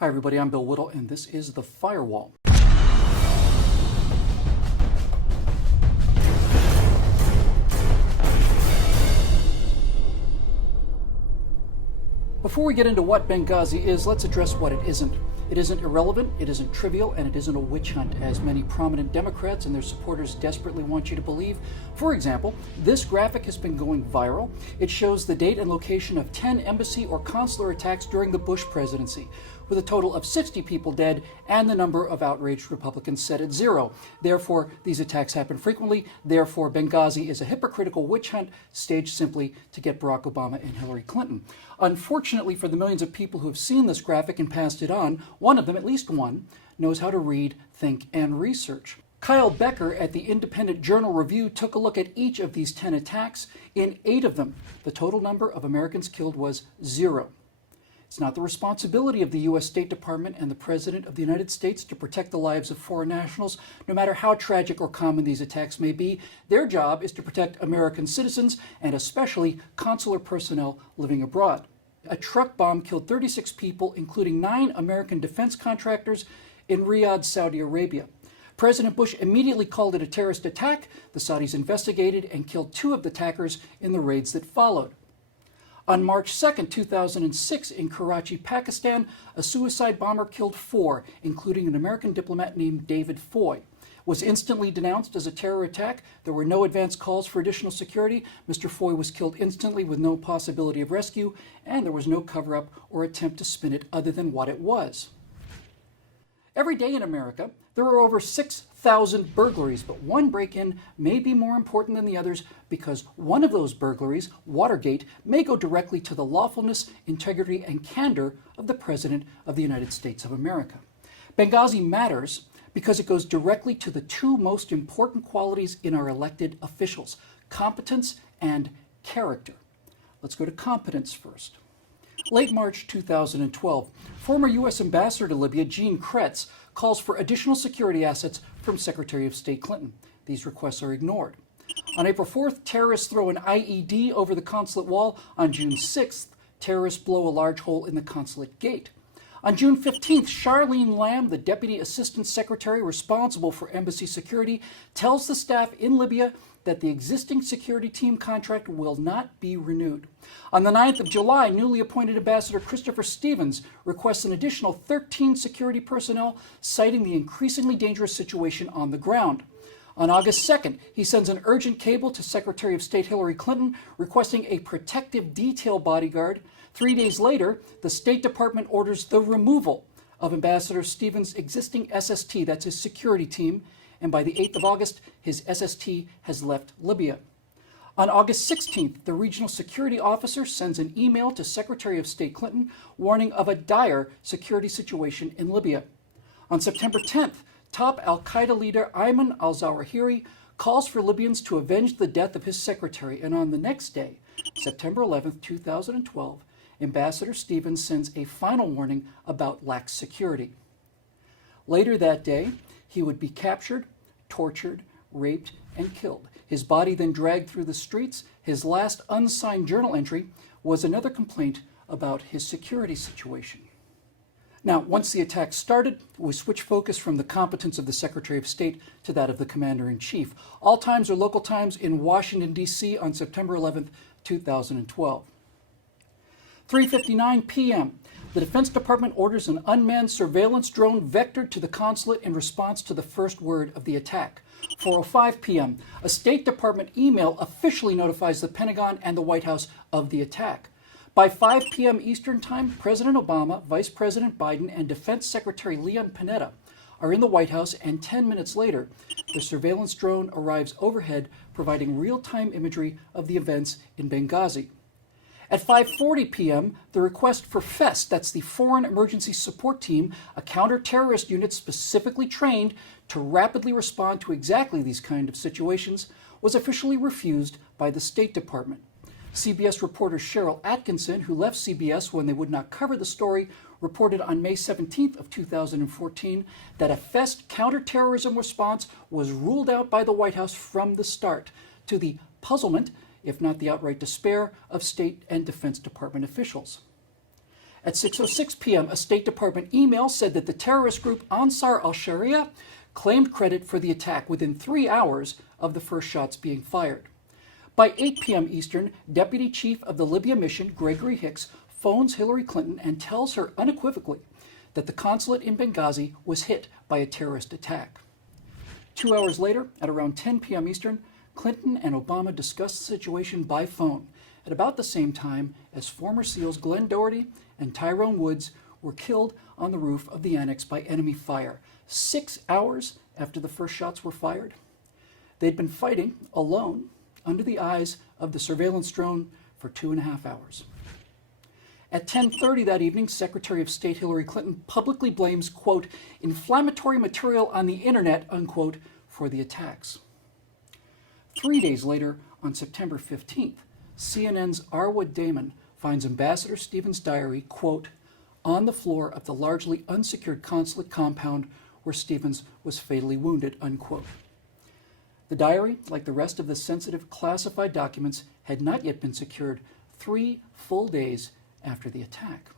Hi everybody, I'm Bill Whittle and this is The Firewall. Before we get into what Benghazi is, let's address what it isn't. It isn't irrelevant, it isn't trivial, and it isn't a witch hunt, as many prominent Democrats and their supporters desperately want you to believe. For example, this graphic has been going viral. It shows the date and location of 10 embassy or consular attacks during the Bush presidency, with a total of 60 people dead and the number of outraged Republicans set at 0. Therefore, these attacks happen frequently. Therefore, Benghazi is a hypocritical witch hunt staged simply to get Barack Obama and Hillary Clinton. Unfortunately for the millions of people who have seen this graphic and passed it on, one of them, at least one, knows how to read, think, and research. Kyle Becker at the Independent Journal Review took a look at each of these 10 attacks. In 8 of them, the total number of Americans killed was 0. It's not the responsibility of the U.S. State Department and the President of the United States to protect the lives of foreign nationals, no matter how tragic or common these attacks may be. Their job is to protect American citizens and especially consular personnel living abroad. A truck bomb killed 36 people, including 9 American defense contractors in Riyadh, Saudi Arabia. President Bush immediately called it a terrorist attack. The Saudis investigated and killed 2 of the attackers in the raids that followed. On March 2, 2006, in Karachi, Pakistan, a suicide bomber killed 4, including an American diplomat named David Foy. Was instantly denounced as a terror attack. There were no advance calls for additional security. Mr. Foy was killed instantly with no possibility of rescue, and there was no cover-up or attempt to spin it other than what it was. Every day in America, there are over 6,000 burglaries, but one break-in may be more important than the others because one of those burglaries, Watergate, may go directly to the lawfulness, integrity, and candor of the President of the United States of America. Benghazi matters because it goes directly to the 2 most important qualities in our elected officials, competence and character. Let's go to competence first. Late March 2012, former U.S. Ambassador to Libya, Jean Kretz, calls for additional security assets from Secretary of State Clinton. These requests are ignored. On April 4th, terrorists throw an IED over the consulate wall. On June 6th, terrorists blow a large hole in the consulate gate. On June 15th, Charlene Lamb, the Deputy Assistant Secretary responsible for embassy security, tells the staff in Libya that the existing security team contract will not be renewed. On the 9th of July, newly appointed Ambassador Christopher Stevens requests an additional 13 security personnel, citing the increasingly dangerous situation on the ground. On August 2nd, he sends an urgent cable to Secretary of State Hillary Clinton requesting a protective detail bodyguard. 3 days later, the State Department orders the removal of Ambassador Stevens' existing SST, that's his security team, and by the 8th of August, his SST has left Libya. On August 16th, the regional security officer sends an email to Secretary of State Clinton warning of a dire security situation in Libya. On September 10th, top al-Qaeda leader Ayman al-Zawahiri calls for Libyans to avenge the death of his secretary, and on the next day, September 11th, 2012, Ambassador Stevens sends a final warning about lax security. Later that day, he would be captured, tortured, raped, and killed. His body then dragged through the streets. His last unsigned journal entry was another complaint about his security situation. Now, once the attack started, we switched focus from the competence of the Secretary of State to that of the Commander-in-Chief. All times are local times in Washington, D.C. on September 11th, 2012. 3:59 p.m. The Defense Department orders an unmanned surveillance drone vectored to the consulate in response to the first word of the attack. 4:05 p.m. A State Department email officially notifies the Pentagon and the White House of the attack. By 5 p.m. Eastern Time, President Obama, Vice President Biden, and Defense Secretary Leon Panetta are in the White House, and 10 minutes later, the surveillance drone arrives overhead, providing real-time imagery of the events in Benghazi. At 5:40 p.m., the request for FEST, that's the Foreign Emergency Support Team, a counter-terrorist unit specifically trained to rapidly respond to exactly these kind of situations, was officially refused by the State Department. CBS reporter Cheryl Atkinson, who left CBS when they would not cover the story, reported on May 17th of 2014 that a FEST counterterrorism response was ruled out by the White House from the start, to the puzzlement, if not the outright despair, of State and Defense Department officials. At 6:06 p.m., a State Department email said that the terrorist group Ansar al-Sharia claimed credit for the attack within 3 hours of the first shots being fired. By 8 p.m. Eastern, Deputy Chief of the Libya Mission, Gregory Hicks, phones Hillary Clinton and tells her unequivocally that the consulate in Benghazi was hit by a terrorist attack. 2 hours later, at around 10 p.m. Eastern, Clinton and Obama discussed the situation by phone at about the same time as former SEALs Glenn Doherty and Tyrone Woods were killed on the roof of the annex by enemy fire, 6 hours after the first shots were fired. They'd been fighting alone under the eyes of the surveillance drone for 2.5 hours. At 10:30 that evening, Secretary of State Hillary Clinton publicly blames, quote, inflammatory material on the internet, unquote, for the attacks. 3 days later, on September 15th, CNN's Arwa Damon finds Ambassador Stevens' diary, quote, on the floor of the largely unsecured consulate compound where Stevens was fatally wounded, unquote. The diary, like the rest of the sensitive classified documents, had not yet been secured 3 full days after the attack.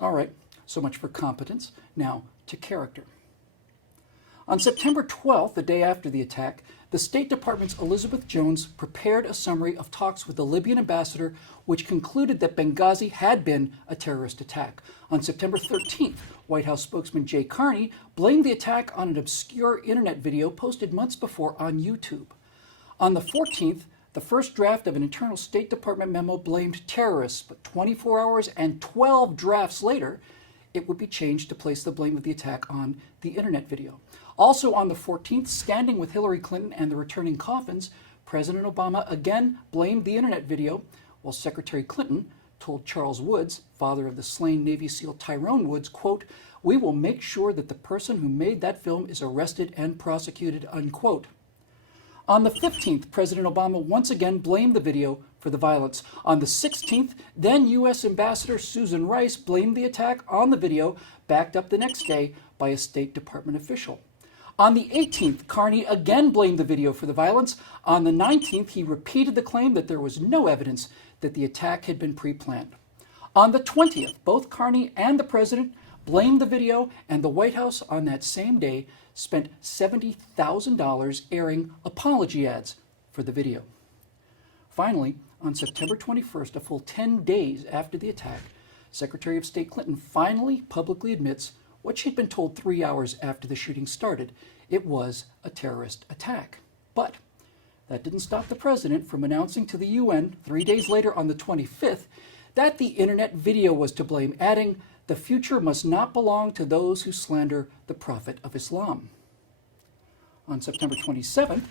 All right, so much for competence. Now to character. On September 12th, the day after the attack, the State Department's Elizabeth Jones prepared a summary of talks with the Libyan ambassador, which concluded that Benghazi had been a terrorist attack. On September 13th, White House spokesman Jay Carney blamed the attack on an obscure internet video posted months before on YouTube. On the 14th, the first draft of an internal State Department memo blamed terrorists, but 24 hours and 12 drafts later, it would be changed to place the blame of the attack on the internet video. Also on the 14th, standing with Hillary Clinton and the returning coffins, President Obama again blamed the internet video, while Secretary Clinton told Charles Woods, father of the slain Navy SEAL Tyrone Woods, quote, we will make sure that the person who made that film is arrested and prosecuted, unquote. On the 15th, President Obama once again blamed the video for the violence. On the 16th, then U.S. Ambassador Susan Rice blamed the attack on the video, backed up the next day by a State Department official. On the 18th, Carney again blamed the video for the violence. On the 19th, he repeated the claim that there was no evidence that the attack had been pre-planned. On the 20th, both Carney and the president blamed the video, and the White House on that same day spent $70,000 airing apology ads for the video. Finally, on September 21st, a full 10 days after the attack, Secretary of State Clinton finally publicly admits what she'd been told 3 hours after the shooting started. It was a terrorist attack. But that didn't stop the president from announcing to the UN 3 days later on the 25th that the internet video was to blame, adding, the future must not belong to those who slander the Prophet of Islam. On September 27th,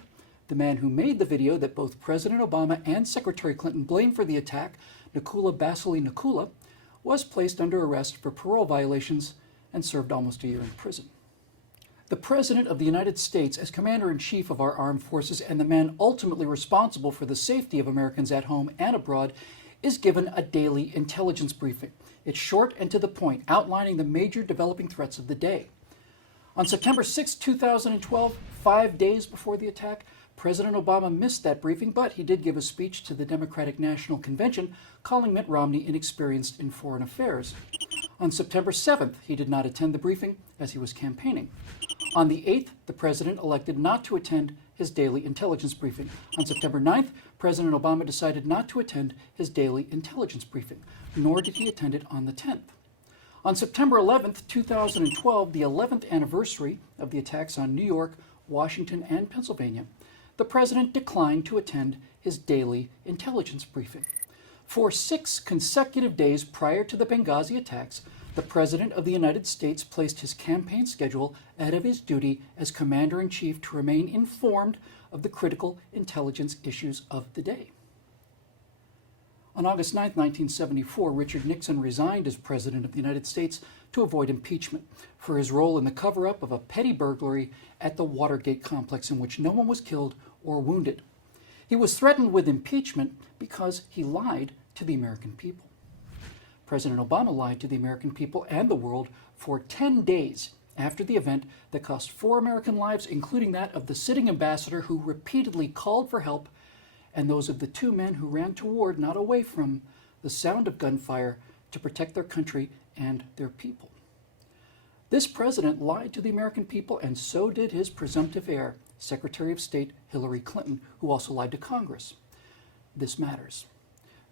the man who made the video that both President Obama and Secretary Clinton blamed for the attack, Nakula Basili Nakula, was placed under arrest for parole violations and served almost a year in prison. The President of the United States, as Commander-in-Chief of our armed forces and the man ultimately responsible for the safety of Americans at home and abroad, is given a daily intelligence briefing. It's short and to the point, outlining the major developing threats of the day. On September 6, 2012, 5 days before the attack, President Obama missed that briefing, but he did give a speech to the Democratic National Convention calling Mitt Romney inexperienced in foreign affairs. On September 7th, he did not attend the briefing as he was campaigning. On the 8th, the president elected not to attend his daily intelligence briefing. On September 9th, President Obama decided not to attend his daily intelligence briefing, nor did he attend it on the 10th. On September 11th, 2012, the 11th anniversary of the attacks on New York, Washington, and Pennsylvania, the president declined to attend his daily intelligence briefing. For 6 consecutive days prior to the Benghazi attacks, the President of the United States placed his campaign schedule ahead of his duty as Commander-in-Chief to remain informed of the critical intelligence issues of the day. On August 9, 1974, Richard Nixon resigned as President of the United States to avoid impeachment for his role in the cover-up of a petty burglary at the Watergate complex in which no one was killed or wounded. He was threatened with impeachment because he lied to the American people. President Obama lied to the American people and the world for 10 days after the event that cost 4 American lives, including that of the sitting ambassador who repeatedly called for help, and those of the 2 men who ran toward, not away from, the sound of gunfire to protect their country and their people. This president lied to the American people, and so did his presumptive heir, Secretary of State Hillary Clinton, who also lied to Congress. This matters.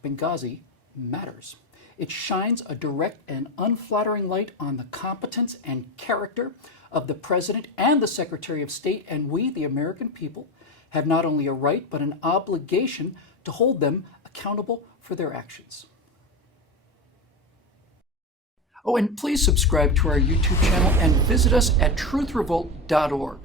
Benghazi matters. It shines a direct and unflattering light on the competence and character of the President and the Secretary of State, and we, the American people, have not only a right but an obligation to hold them accountable for their actions. Oh, and please subscribe to our YouTube channel and visit us at truthrevolt.org.